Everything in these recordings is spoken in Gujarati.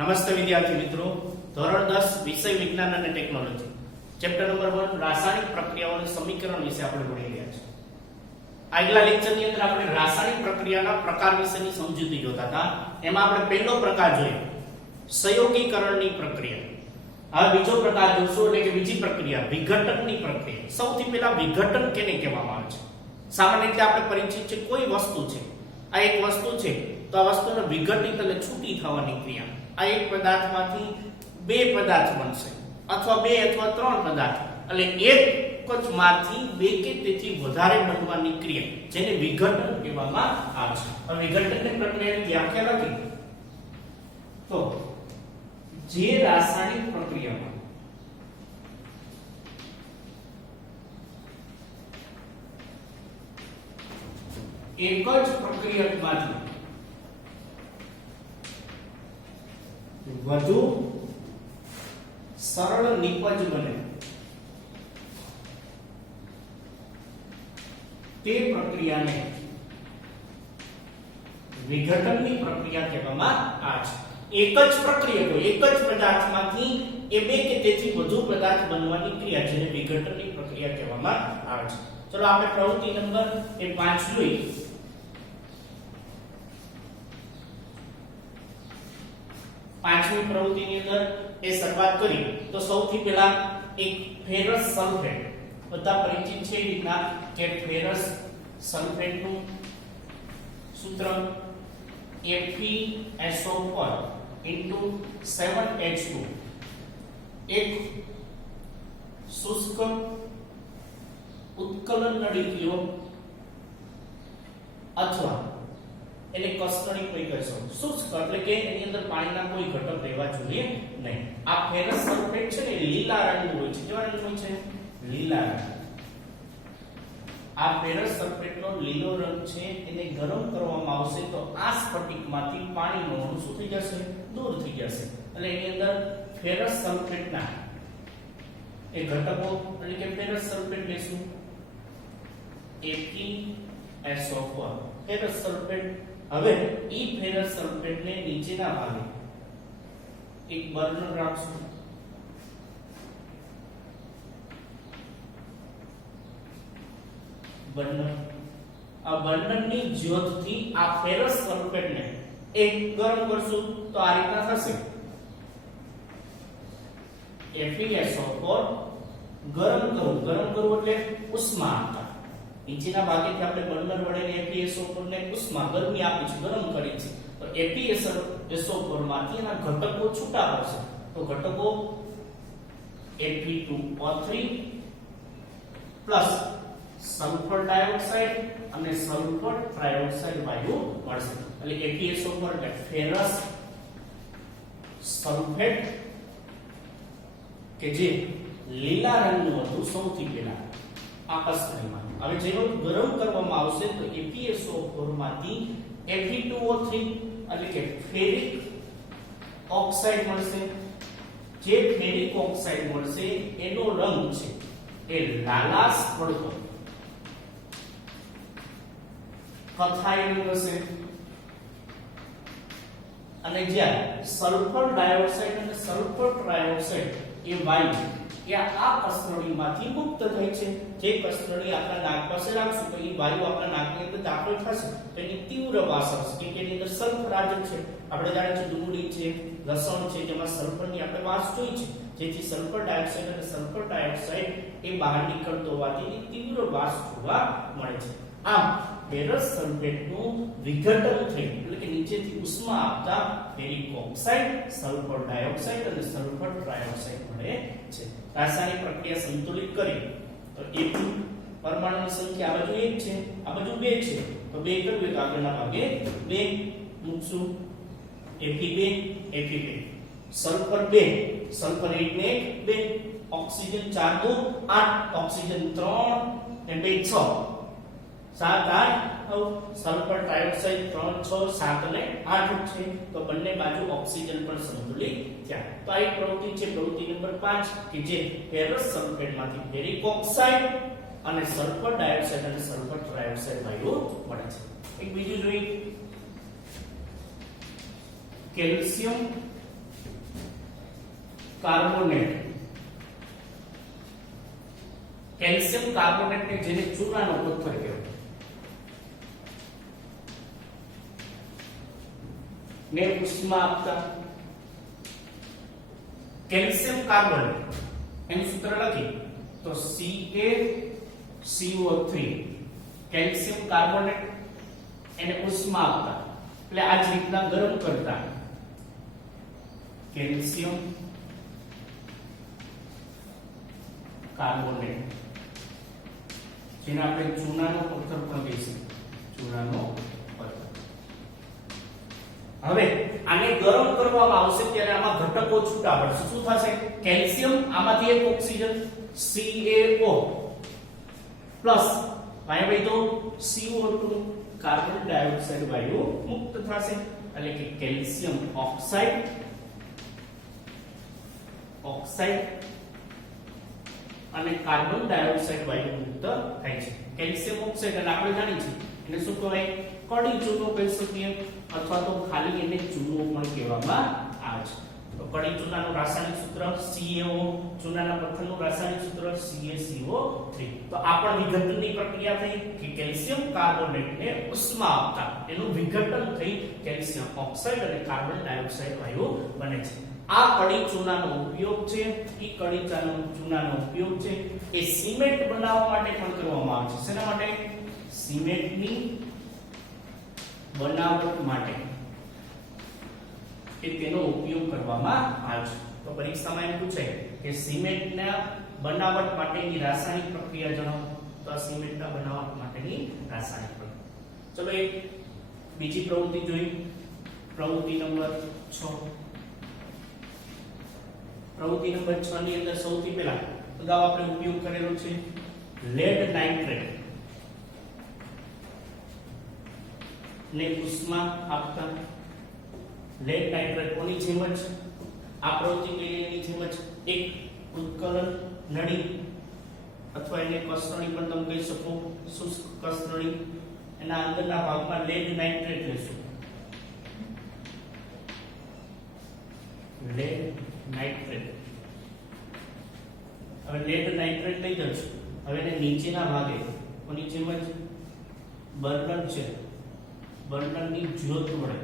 નમસ્તે વિદ્યાર્થી મિત્રો, ધોરણ 10 વિષય વિજ્ઞાન અને ટેકનોલોજી, ચેપ્ટર નંબર 1 રાસાયણિક પ્રક્રિયાઓ અને સમીકરણ વિશે આપણે ભણી રહ્યા છીએ. આગલા લેક્ચરની અંદર આપણે રાસાયણિક પ્રક્રિયાના પ્રકાર વિશેની સમજૂતી જોતા હતા. એમાં આપણે પહેલો પ્રકાર જોયો સંયોગીકરણની પ્રક્રિયા. હવે બીજો પ્રકાર જોશું એટલે કે બીજી પ્રક્રિયા વિઘટનની પ્રક્રિયા. સૌથી પહેલા વિઘટન કેને કહેવામાં આવે છે? સામાન્ય રીતે આપણે પરિચિત છે, કોઈ વસ્તુ છે, આ એક વસ્તુ છે તો આ વસ્તુને વિઘટિત એટલે છૂટી થવાની ક્રિયા. આ એક પદાર્થમાંથી બે પદાર્થ બનશે અથવા બે અથવા ત્રણ પદાર્થ એટલે એક જ માંથી બે કે તેથી વધારે બનવાની ક્રિયા જેને વિઘટન કહેવામાં આવે છે. હવે વિઘટનની પ્રક્રિયાની વ્યાખ્યા લખી તો જે રાસાયણિક પ્રક્રિયામાં એક જ પ્રક્રિયકમાંથી વધુ સરળ નિપજ બને તે પ્રક્રિયાને વિઘટનની પ્રક્રિયા કહેવામાં આવે છે. એક જ પ્રક્રિયા એક જ પદાર્થમાંથી એ બે કે તેથી વધુ પદાર્થ બનવાની ક્રિયા જેને વિઘટનની પ્રક્રિયા કહેવામાં આવે છે. ચલો આપણે પ્રવૃત્તિ નંબર 5 જોઈએ. પાંચમી પ્રવૃત્તિની અંદર એ શરૂઆત કરી તો સૌથી પહેલા એક ફેરસ સલ્ફેટ, બધા પરિચિત છે એ રીતના કે ફેરસ સલ્ફેટનું સૂત્ર FeSO4 7H2 એક શુષ્ક ઉત્કલન નળી અથવા એને કસ્ટડી કોઈ કહેશો. શુષ્ક એટલે કે એની અંદર પાણીના કોઈ ઘટક રહેવા જોઈએ નહીં. આ ફેરસ સલ્ફેટ છે ને લીલા રંગનું હોય છે. કેવા રંગનું છે? લીલા રંગ. આ ફેરસ સલ્ફેટનો લીલો રંગ છે. એને ગરમ કરવામાં આવશે તો આ સ્ફટિકમાંથી પાણીનો અણુ શું થઈ જશે? દૂર થઈ જશે. એટલે એની અંદર ફેરસ સલ્ફેટના એ ઘટકો એટલે કે ફેરસ સલ્ફેટ લેશું FeSO4 ફેરસ સલ્ફેટ. હવે ઈ ફેરસ સલ્ફેટને નીચેના ભાગે એક બર્નર રાખશું. બર્નર. આ બર્નરની જ્યોતથી આ ફેરસ સલ્ફેટને એક ગરમ કરશું તો આ રીતના થશે. FeSO4 ગરમ કરવું એટલે ઉષ્મા આપતા. નીચેના ભાગેથી આપણે બર્નર વડે FeSO4 ને ઉષ્મા ગરમી આપી છે, ગરમ કરી છે. તો FeSO4 માંથી એના ઘટકો છૂટા પડશે. તો ઘટકો Fe2O3 પ્લસ સલ્ફર ડાયોક્સાઇડ અને સલ્ફર ટ્રાયોક્સાઇડ વાયુ મળશે. એટલે FeSO4 એટલે ફેરસ સલ્ફેટ કે જે લીલા રંગનું હતું સૌથી પહેલા આ કસ્ટડીમાં. હવે જેનો ગરમ કરવામાં આવશે તો FeSO4 માંથી Fe2O3 એટલે કે ફેરિક ઓક્સાઇડ મળશે. જે ફેરિક ઓક્સાઇડ મળશે એનો રંગ છે એ લાલાશ પડતો કથાઈ રંગ હશે. અને જ્યારે સલ્ફર ડાયોક્સાઇડ અને સલ્ફર ટ્રાયોક્સાઇડ એ વાયુ કે આ કસ્ટડીમાંથી મુક્ત થાય છે. જે કસ્ટડી આપણા નાક પાસે રાખશું તો એ વાયુ આપણા નાકની અંદર દાખલ થશે તો એની તીવ્ર વાસ આવશે કે એની અંદર સલ્ફર હાજર છે. આપણે જાણે છે ડુંગળી છે, લસણ છે, જેમાં સલ્ફરની આપણે વાસ જોઈ છે. જેથી સલ્ફર ડાયોક્સાઇડ અને સલ્ફર ટ્રાયોક્સાઇડ એ બહાર નીકળતો હોવાથી એની તીવ્ર વાસ જોવા મળે છે. આમ ફેરસ સલ્ફેટનું વિઘટન થયું એટલે કે નીચેથી ઉષ્મા આપતા ફેરિક ઓક્સાઇડ, સલ્ફર ડાયોક્સાઇડ અને સલ્ફર ટ્રાયોક્સાઇડ મળે છે. રાસાયણિક પ્રક્રિયા સંતુલિત કરી તો એક પરમાણુની સંખ્યા આ બાજુ 1 છે, આ બાજુ 2 છે. તો 2 કરવી તો આગળના ભાગે 2 મૂકશું. Fe2 સલ્ફર 2 સલ્ફર 1 ને 1 2 ઓક્સિજન 4 2 8 ઓક્સિજન 3 ને 2 6 7 8 સલ્ફર ટ્રાયોક્સાઇડ 3 6 7 અને 8 છે. તો બંને બાજુ ઓક્સિજન પર સંતુલિત થયા. તો આ એક પ્રવૃત્તિ છે, પ્રવૃત્તિ નંબર 5 કે જે ફેરસ સલ્ફેટમાંથી ફેરિક ઓક્સાઇડ અને સલ્ફર ડાયોક્સાઇડ અને સલ્ફર ટ્રાયોક્સાઇડ વાયુ મળે છે. એક બીજું જોઈએ કેલ્શિયમ કાર્બોનેટ, કેલ્શિયમ કાર્બોનેટ ને જેને ચૂનાનો પથ્થર કહેવાય ને ઉષ્મા આપતા કેલ્શિયમ કાર્બોનેટ એનું સૂત્ર લખી તો CaCO3 કેલ્શિયમ કાર્બોનેટ એને ઉષ્મા આપતા એટલે આ જ રીતના ગરમ કરતા કેલ્શિયમ કાર્બોનેટ જેને આપણે ચૂનાનો પથ્થર પણ કહીશું, ચૂનાનો પથ્થર. હવે આને ગરમ કરવામાં આવશે ત્યારે આમાં ઘટકો છૂટા પડશે. શું થશે? કેલ્શિયમ આમાંથી એક ઓક્સિજન CaO પ્લસ વાયુ તો CO2 કાર્બન ડાયોક્સાઇડ વાયુ મુક્ત થશે એટલે કે કેલ્શિયમ ઓક્સાઇડ અને કાર્બન ડાયોક્સાઇડ વાયુ મુક્ત થાય છે. કેલ્શિયમ ઓક્સાઇડ એટલે આપણે જાણીએ છીએ એને શું કહેવાય? કડી ચૂનો કહી શકીએ અથવા તો ખાલી એને ચૂનો પણ કહેવામાં આવે છે. તો કડી ચૂનાનું રાસાયણિક સૂત્ર CaO, ચૂનાના પથ્થરનું રાસાયણિક સૂત્ર CaCO3. તો આ પણ વિઘટનની પ્રક્રિયા થઈ કે કેલ્શિયમ કાર્બોનેટને ઉષ્મા આપતા એનું વિઘટન થઈ કેલ્શિયમ ઓક્સાઇડ અને કાર્બન ડાયોક્સાઇડ વાયુ બને છે. આ કડી ચૂનાનો ઉપયોગ છે, ઈ કડી ચૂનાનો ઉપયોગ છે એ સિમેન્ટ બનાવવા માટે પણ કરવામાં આવે છે. શેના માટે? સિમેન્ટની બનાવટ માટે કે તેનો ઉપયોગ કરવામાં આવે છે. તો પરીક્ષામાં એમ પૂછાય કે સિમેન્ટના બનાવટ માટેની રાસાયણિક પ્રક્રિયા જણાવો. તો આ સિમેન્ટના બનાવટ માટેની રાસાયણિક પ્રક્રિયા. ચલો એક બીજી પ્રવૃત્તિ જોઈ. પ્રવૃત્તિ નંબર 6. પ્રવૃત્તિ નંબર 6 ની અંદર સૌથી પહેલા અગાઉ આપણે ઉપયોગ કરેલો છે લેડ નાઇટ્રેટ ને ઉષ્મા આપતા. લેડ નાઇટ્રેટ કોની જેમ જ આ પ્રવૃત્તિ એની જેમ જ એક ઉત્કલન નળી અથવા એને કસરણી પણ તમે કહી શકો, શુષ્ક કસરણી. એના અંદરના ભાગમાં લેડ નાઇટ્રેટ લેશું. Lead nitrate. હવે લેડ નાઇટ્રેટ લઈ જશું. હવે એને નીચેના ભાગે કોની જેમ જ બર્નર છે, બર્નરની જ્યોત વડે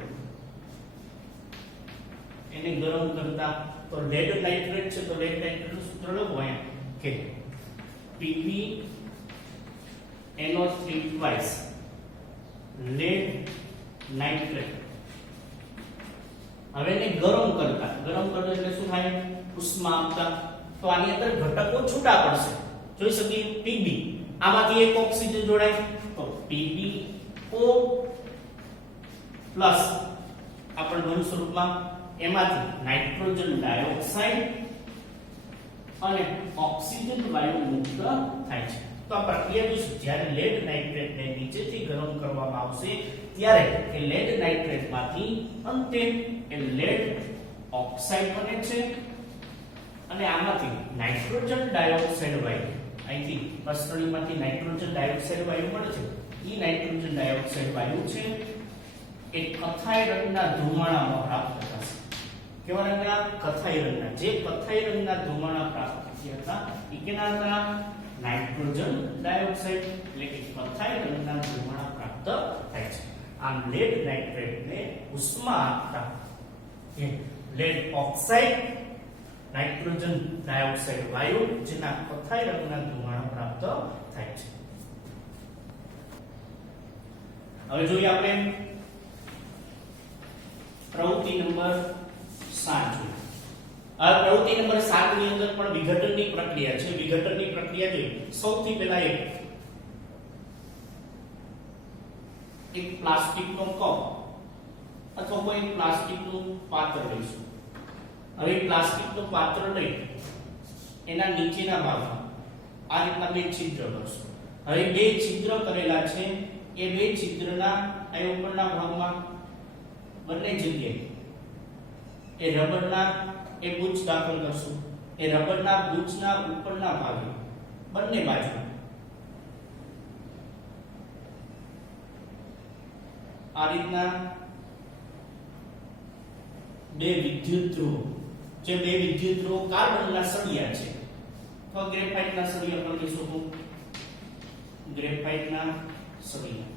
એને ગરમ કરતા. તો લેડ નાઇટ્રેટ છે તો લેડ નાઇટ્રેટનું સૂત્ર લખો અહીંયા કે PbNO3 twice લેડ નાઇટ્રેટ. હવે એને ગરમ કરતા એટલે શું થાય? ઉષ્મા આપતા. તો આની અંદર ઘટકો છૂટા પડશે. જોઈ શકીએ Pb આમાંથી એક ઓક્સિજન જોડાય તો PbO પ્લસ આપણે ઘન સ્વરૂપમાં એમાંથી નાઇટ્રોજન ડાયોક્સાઇડ અને ઓક્સિજન વાયુ મુક્ત થાય છે. તો આ પ્રક્રિયા જોઈશું. જ્યારે લેડ નાઇટ્રેટને નીચેથી ગરમ કરવામાં આવશે ત્યારે એ લેડ નાઇટ્રેટમાંથી અંતે એ લેડ ઓક્સાઇડ બને છે અને આમાંથી નાઇટ્રોજન ડાયોક્સાઇડ વાયુ, અહીંથી કસરણીમાંથી નાઇટ્રોજન ડાયોક્સાઇડ વાયુ મળે છે. એ નાઇટ્રોજન ડાયોક્સાઇડ વાયુ છે એ કથાઈ રંગના ધુમાડામાં પ્રાપ્ત થશે. કેવા રંગના? કથાઈ રંગના. જે કથાઈ રંગના ધુમાડા પ્રાપ્ત થયા હતા એ કેના હતા? નાઇટ્રોજન ડાયોક્સાઇડ એટલે કે કથાઈ રંગના ધુમાડા પ્રાપ્ત થાય છે. આમ લેડ નાઇટ્રેટને ઉષ્મા આપતા લેડ ઓક્સાઇડ, નાઇટ્રોજન ડાયોક્સાઇડ વાયુ જેના કથાઈ રંગના ધુમાડા પ્રાપ્ત થાય છે. હવે જોઈએ આપણે પ્રવૃત્તિ નંબર 7. આ પ્રવૃત્તિ નંબર 7 ની અંદર પણ વિઘટનની પ્રક્રિયા છે. વિઘટનની પ્રક્રિયા જોઈએ. સૌથી પહેલા એક પ્લાસ્ટિકનો કપ અથવા કોઈ પ્લાસ્ટિકનું પાત્ર લઈશું. હવે પ્લાસ્ટિકનું પાત્ર લઈ એના નીચેના ભાગમાં આ રીતના બે છિદ્ર કરશું. હવે બે છિદ્ર કરેલા છે એ બે છિદ્રના આ ઉપરના ભાગમાં બંને જગ્યાએ એ રબરના એ બુચ દાખલ કરશું. એ રબરના બુચના ઉપરના ભાગે બંને બાજુ આ રીતના બે વિદ્યુત ધ્રુવો જે બે વિદ્યુત ધ્રુવો કાર્બનના સળિયા છે તો ગ્રેફાઇટના સળિયા પર કહીશું તો ગ્રેફાઇટના સળિયા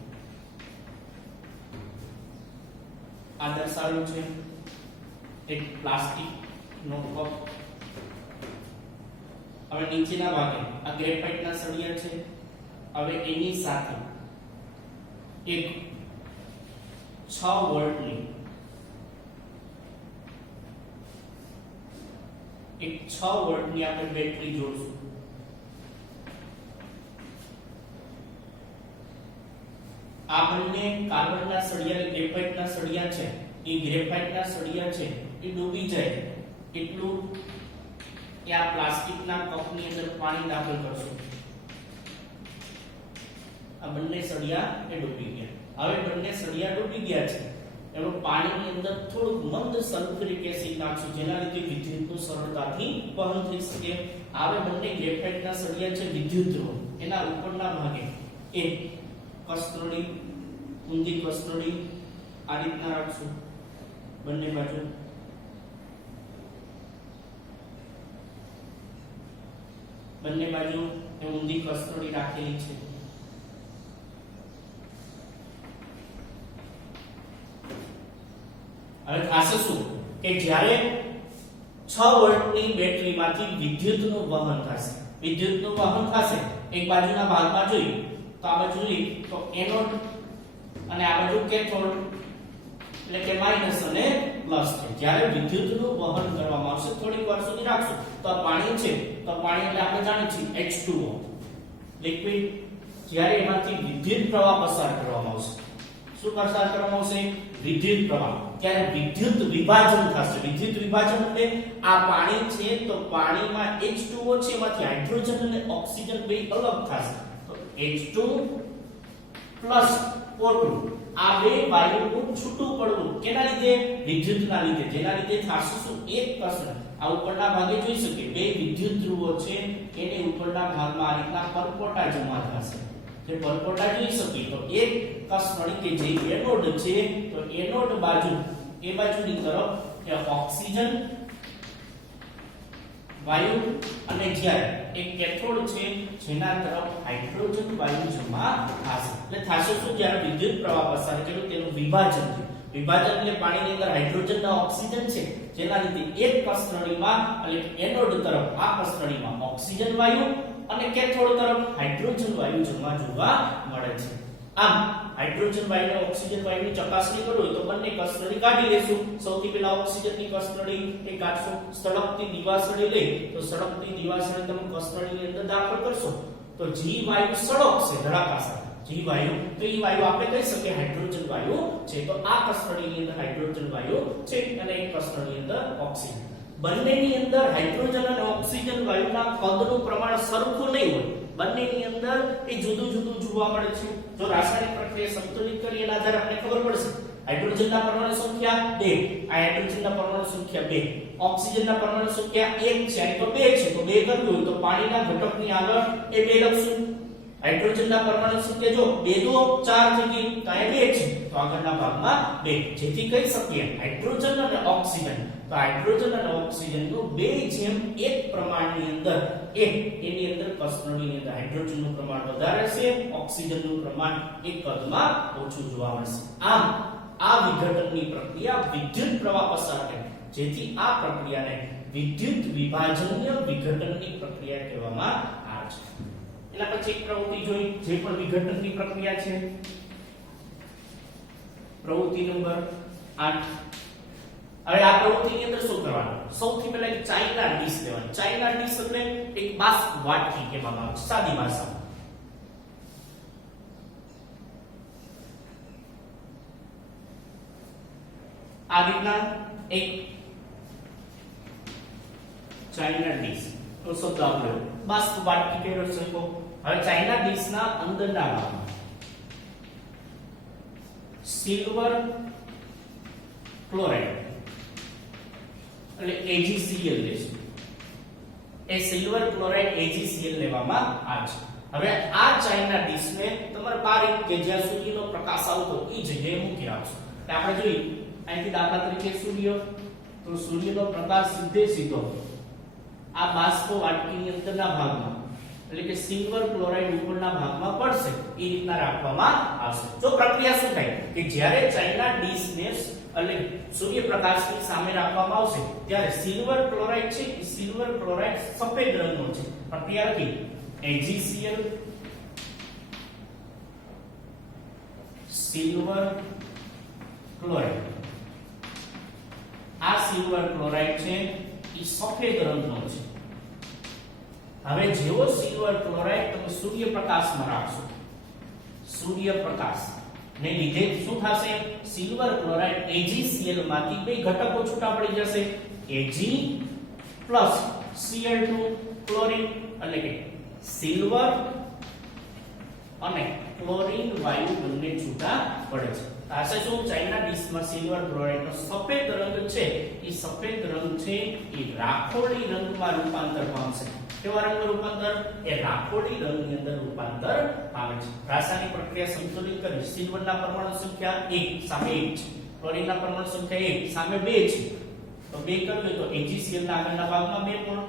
આ દર્શાવ્યું છે એક પ્લાસ્ટિક નો કપ. હવે નીચેના ભાગે આ ગ્રેફાઇટના સળિયા છે. હવે એની સાથે એક 6 વોલ્ટની આપણે બેટરી જોડશું. આ બંને કાર્બનના સળિયા અને ગ્રેફાઇટના સળિયા છે એ ગ્રેફાઇટના સળિયા છે એ ડૂબી જાય એટલું એ આ પ્લાસ્ટિકના કપની અંદર પાણી દાખલ કરશું. આ બંને સળિયા એ ડૂબી ગયા. હવે બંને સળિયા ડૂબી ગયા છે એમાં પાણીની અંદર થોડુંક મંદ સલ્ફ્યુરિક એસિડ નાખશું જેના લીધે વિદ્યુતનું સરળતાથી વહન થઈ શકે. હવે બંને ગ્રેફાઇટના સળિયા છે વિદ્યુત ધ્રુવ એના ઉપરના ભાગે એક કસ્તરડી ઊંધી કસ્તરડી આ રીતના રાખશું બંને બાજુ. બંને બાજુ એ ઊંધી કસ્તરડી રાખેલી છે. હવે થશે શું કે જ્યારે 6 વોલ્ટની બેટરીમાંથી વિદ્યુતનું વહન થશે. વિદ્યુતનું વહન થશે એક બાજુના ભાગમાં જોઈએ તો આ બાજુ જોઈએ તો એનોડ અને આ બાજુ કેથોડ એટલે કે માઈનસ અને પ્લસ છે. જ્યારે વિદ્યુતનું વહન કરવામાં આવશે થોડીક વાર સુધી રાખશું તો આ પાણી છે તો પાણી એટલે આપણે જાણીએ છીએ H2O લિક્વિડ. જ્યારે એમાંથી વિદ્યુત પ્રવાહ પસાર કરવામાં આવશે શું પસાર કરવામાં આવશે વિદ્યુત પ્રવાહ ત્યારે વિદ્યુત વિભાજન થશે. વિદ્યુત વિભાજન એટલે આ પાણી છે તો પાણીમાં H2O છે એમાંથી હાઇડ્રોજન અને ઓક્સિજન બે અલગ થશે તો H2 પ્લસ O2 આ બે વાયુનું છૂટું પડવું કેના લીધે વિદ્યુતના લીધે જેના લીધે થશે શું એક કસર. આ ઉપરના ભાગે જોઈ શકે બે વિદ્યુત ધ્રુવો છે એને ઉપરના ભાગમાં આ રીતના પરપોટા જમા થશે. જે પરપોટા જોઈ શકે તો એક કસનળી કે જે એનોડ છે તો એનોડ બાજુ એ બાજુની તરફ કે ઓક્સિજન વાયુ અને જ્યારે એક કેથોડ છે જેના તરફ હાઇડ્રોજન વાયુ જમા થશે. એટલે થશે શું જ્યારે વિદ્યુત પ્રવાહ પસાર કર્યો તેનું વિભાજન છે. વિભાજન એટલે પાણીની અંદર હાઇડ્રોજન અને ઓક્સિજન છે જેના લીધે એક કસનળીમાં એટલે એનોડ તરફ આ કસનળીમાં ઓક્સિજન વાયુ અને કેથોડ તરફ હાઇડ્રોજન વાયુ જમા જોવા મળે છે. આમ હાઇડ્રોજન વાયુ અને ઓક્સિજન વાયુની ચકાસણી કરવી હોય તો બંને કસનળી કાઢી લેશું. સૌથી પહેલા ઓક્સિજનની કસનળી એ કાઢશું. સળગતી દિવાસળી લઈ તો સળગતી દિવાસળી તમે કસનળીની અંદર દાખલ કરશો તો જી વાયુ સળગશે ધડાકા સાથે. જી વાયુ તો એ વાયુ આપણે કહી શકીએ હાઇડ્રોજન વાયુ છે. તો આ કસનળીની અંદર હાઇડ્રોજન વાયુ છે અને એક કસનળીની અંદર ઓક્સિજન. બંનેની અંદર હાઇડ્રોજન અને ઓક્સિજન વાયુના કદનું પ્રમાણ સરખું નહીં હોય. બંનેની અંદર એ જુદું જુદું જોવા મળે છે. જો રાસાયણિક પ્રક્રિયા સંતુલિત કરીએ એના આધારે આપણે ખબર પડશે. હાઇડ્રોજનના પરમાણુ સંખ્યા 2 આ હાઇડ્રોજનના પરમાણુ સંખ્યા 2 ઓક્સિજનના પરમાણુ સંખ્યા 1 છે તો 2 છે તો 2 કરવું હોય તો પાણીના ઘટકની આગળ એ 2 લખશું. હાઇડ્રોજનના પરમાણુ સંખ્યા જો 2 2 4 થઈ ગઈ તો અહીં 2 છે તો આગળના ભાગમાં 2 જેથી કહી શકીએ હાઇડ્રોજન અને ઓક્સિજન તો હાઇડ્રોજન અને ઓક્સિજનનું 2:1 પ્રમાણની અંદર એની અંદર કસનળીની અંદર હાઇડ્રોજનનું પ્રમાણ વધારે છે ઓક્સિજનનું પ્રમાણ એક કદમાં ઓછું જોવા મળશે. આમ આ વિઘટનની પ્રક્રિયા વિદ્યુત પ્રવાહ પસાર કરે જેથી આ પ્રક્રિયાને વિદ્યુત વિભાજનીય વિઘટનની પ્રક્રિયા કહેવામાં આવે છે. એના પછી એક પ્રવૃત્તિ જોઈ જે પણ વિઘટનની પ્રક્રિયા છે. પ્રવૃત્તિ નંબર 8. હવે આ પ્રવૃત્તિની અંદર શું કરવાનું સૌથી પહેલા એક ચાઇના ડીશ લેવાની. ચાઇના ડીશ એટલે એક બાસ્ક વાટકી કહેવામાં આવે છે સાદી ભાષામાં. આ રીતના એક ચાઇના ડીશ તો શબ્દ આપણે બાસ્ક વાટકી કહી શકો. હવે ચાઇના ડીશના અંદરના ભાગમાં સિલ્વર ક્લોરાઇડ એટલે AgCl લેશું. એ સિલ્વર ક્લોરાઇડ AgCl લેવામાં આવે છે. હવે આ ચાઇના ડીશને તમારે બહાર કે જ્યાં સૂર્યનો પ્રકાશ આવતો એ જગ્યાએ મૂકી રાખશો. એટલે આપણે જોઈએ અહીંથી દાખલા તરીકે સૂર્ય તો તો સૂર્યનો પ્રકાશ સીધે સીધો આ બાષ્પ વાટકીની અંદરના ભાગમાં એટલે કે સિલ્વર ક્લોરાઇડ ઉપરના ભાગમાં પડશે એ રીતના રાખવામાં આવશે. જો પ્રક્રિયા શું થાય કે જ્યારે ચાઇના ડીશને એટલે સૂર્યપ્રકાશની સામે રાખવામાં આવશે ત્યારે સિલ્વર ક્લોરાઇડ છે એ સિલ્વર ક્લોરાઇડ સફેદ રંગનો છે. પ્રક્રિયા લખી AgCl સિલ્વર ક્લોરાઇડ. આ સિલ્વર ક્લોરાઇડ છે એ સફેદ રંગનો છે. હવે જેવો સિલ્વર ક્લોરાઇડ તમે સૂર્યપ્રકાશમાં રાખશો સૂર્યપ્રકાશ ને લીધે શું થશે સિલ્વર ક્લોરાઇડ AgCl માંથી બે ઘટકો છૂટા પડી જશે Ag+Cl2 ક્લોરીન એટલે કે સિલ્વર અને ક્લોરીન વાયુ બંને છૂટા પડે છે. આશે શું ચાઇના ડીશમાં સિલ્વર ક્લોરાઇડનો સફેદ રંગ છે એ સફેદ રંગ છે એ રાખોડી રંગમાં રૂપાંતર પામશે. કેવા રંગમાં રૂપાંતર એ રાખોડી રંગની અંદર રૂપાંતર પામે છે. રાસાયણિક પ્રક્રિયા સંતુલિત કરી સિલ્વરના પરમાણુ સંખ્યા 1 સામે 1 છે, ક્લોરીનના પરમાણુ સંખ્યા 1 સામે 2 છે. તો 2 કરીએ તો AgCl ના આગળના ભાગમાં 2 પણ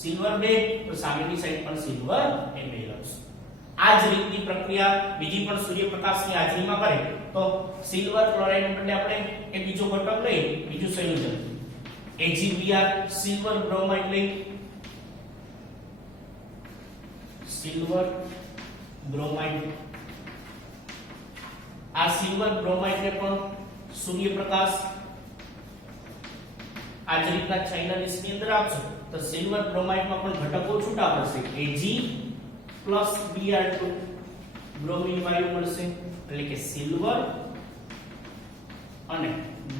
સિલ્વર 2 તો સામેની સાઈડ પણ સિલ્વર એ 2 લખશું. આ જ રીતની પ્રક્રિયા બીજી પણ સૂર્યપ્રકાશની હાજરીમાં કરે તો સિલ્વર ક્લોરાઇડ ને બદલે આપણે એક બીજો ઘટક લઈએ બીજું સંયોજન AgBr સિલ્વર બ્રોમાઇડ લઈ સિલ્વર બ્રોમાઇડ. આ સિલ્વર બ્રોમાઇડ ને પણ સૂર્યપ્રકાશ આ જ રીતના ચાઇના ડીશની અંદર આપશો તો સિલ્વર બ્રોમાઇડ માં પણ ઘટકો છૂટા પડશે Ag+Br2 બ્રોમિન વાયુ મળશે એટલે કે સિલ્વર અને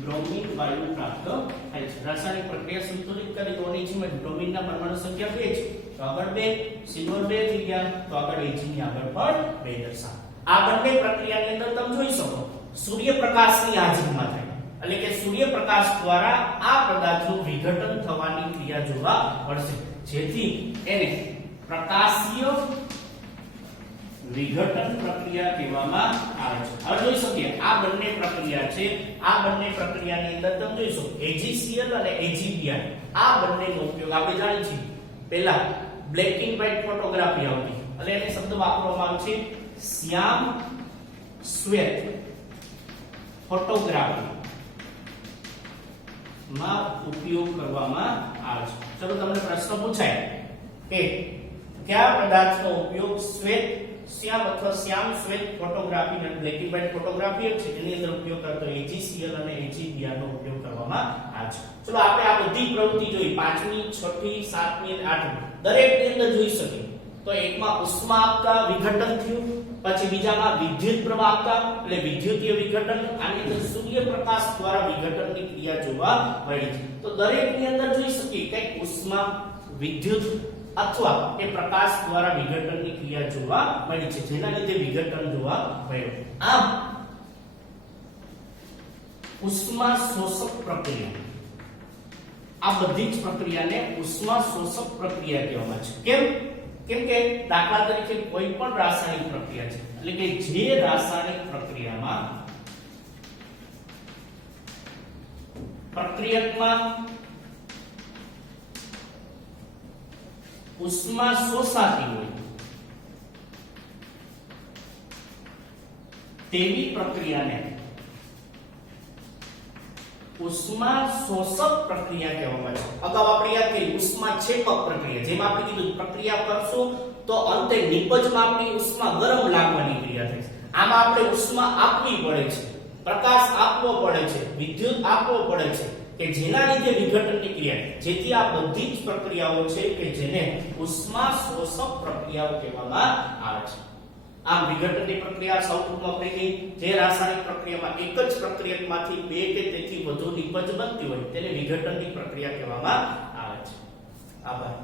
બ્રોમિન વાયુ પ્રાપ્ત થાય છે. રાસાયણિક પ્રક્રિયા સંતુલિત કરી તો ઓનિજમાં બ્રોમિનના પરમાણુ સંખ્યા 2 છે તો આગળ 2 સિલ્વર 2 થઈ ગયા તો આગળ Ag ની આગળ પણ 2 દર્શાવો. આ બંને પ્રક્રિયાની અંદર તમે જોઈ શકો સૂર્યપ્રકાશની હાજરીમાં થાય એટલે કે સૂર્યપ્રકાશ દ્વારા આ પદાર્થનું વિઘટન થવાની ક્રિયા જોવા મળશે જેથી એને પ્રકાશીય વિઘટન પ્રક્રિયા કહેવામાં આવે છે. હવે જોઈ શકીએ આ બંને પ્રક્રિયા છે. આ બંને પ્રક્રિયાની અંદર તમે જોઈ શકો AgCl અને AgBr આ બંનેનો ઉપયોગ આપણે જાણીએ છીએ પહેલા બ્લેક એન્ડ વ્હાઇટ ફોટોગ્રાફી આવતી એટલે એને શબ્દ વાપરવામાં આવે છે શ્યામ શ્વેત ફોટોગ્રાફી માં ઉપયોગ કરવામાં આવે છે. ચલો તમને પ્રશ્ન પૂછાય કે કયા પદાર્થનો ઉપયોગ શ્વેત શ્યામ અથવા શ્યામ શ્વેત ફોટોગ્રાફી અને બ્લેક એન્ડ વ્હાઇટ ફોટોગ્રાફી છે એની અંદર ઉપયોગ કરતો AgCl અને AgBr નો ઉપયોગ કરવામાં આવે છે. ચલો આપણે આ બધી પ્રવૃત્તિ જોઈ 5મી 6મી 7મી અને 8મી દરેકની અંદર જોઈ શકીએ તો એકમાં ઉષ્મા આપતા વિઘટન થયું પછી બીજામાં વિદ્યુત પ્રવાહ આપતા એટલે વિદ્યુતીય વિઘટન આની અંદર સૂર્યપ્રકાશ દ્વારા વિઘટનની ક્રિયા જોવા મળી છે. તો દરેકની અંદર જોઈ શકીએ કે ઉષ્મા વિદ્યુત અથવા એ પ્રકાશ દ્વારા વિઘટનની ક્રિયા જોવા મળી છે જેના લીધે વિઘટન જોવા મળ્યું. આમ ઉષ્મા શોષક પ્રક્રિયા આ બધી જ પ્રક્રિયાને ઉષ્મા શોષક પ્રક્રિયા કહેવામાં છે. કેમ કે દાખલા તરીકે કોઈ પણ રાસાયણિક પ્રક્રિયા છે એટલે કે જે રાસાયણિક પ્રક્રિયામાં પ્રક્રિયકમાં ઉષ્મા શોષાતી હોય તેવી પ્રક્રિયાને ઉષ્મા શોષક પ્રક્રિયા કહેવામાં આવે છે. અગાઉ આપણે યાદ કરી ઉષ્મા છેપક પ્રક્રિયા જેમાં આપણે કીધું પ્રક્રિયા કરશું તો અંતે નિપજમાં આપણી ઉષ્મા ગરમ લાગવાની ક્રિયા થાય છે. આમાં આપણે ઉષ્મા આપવી પડે છે, પ્રકાશ આપવો પડે છે, વિદ્યુત આપવો પડે છે કે જેના લીધે વિઘટનની ક્રિયા જેથી આ બધી જ પ્રક્રિયાઓ છે કે જેને ઉષ્મા શોષક પ્રક્રિયાઓ કહેવામાં આવે છે. આમ વિઘટનની પ્રક્રિયા સૌટૂંકમાં આપણે કહી જે રાસાયણિક પ્રક્રિયામાં એક જ પ્રક્રિયકમાંથી બે કે તેથી વધુ નિપજ બનતી હોય તેને વિઘટનની પ્રક્રિયા કહેવામાં આવે છે. આભાર.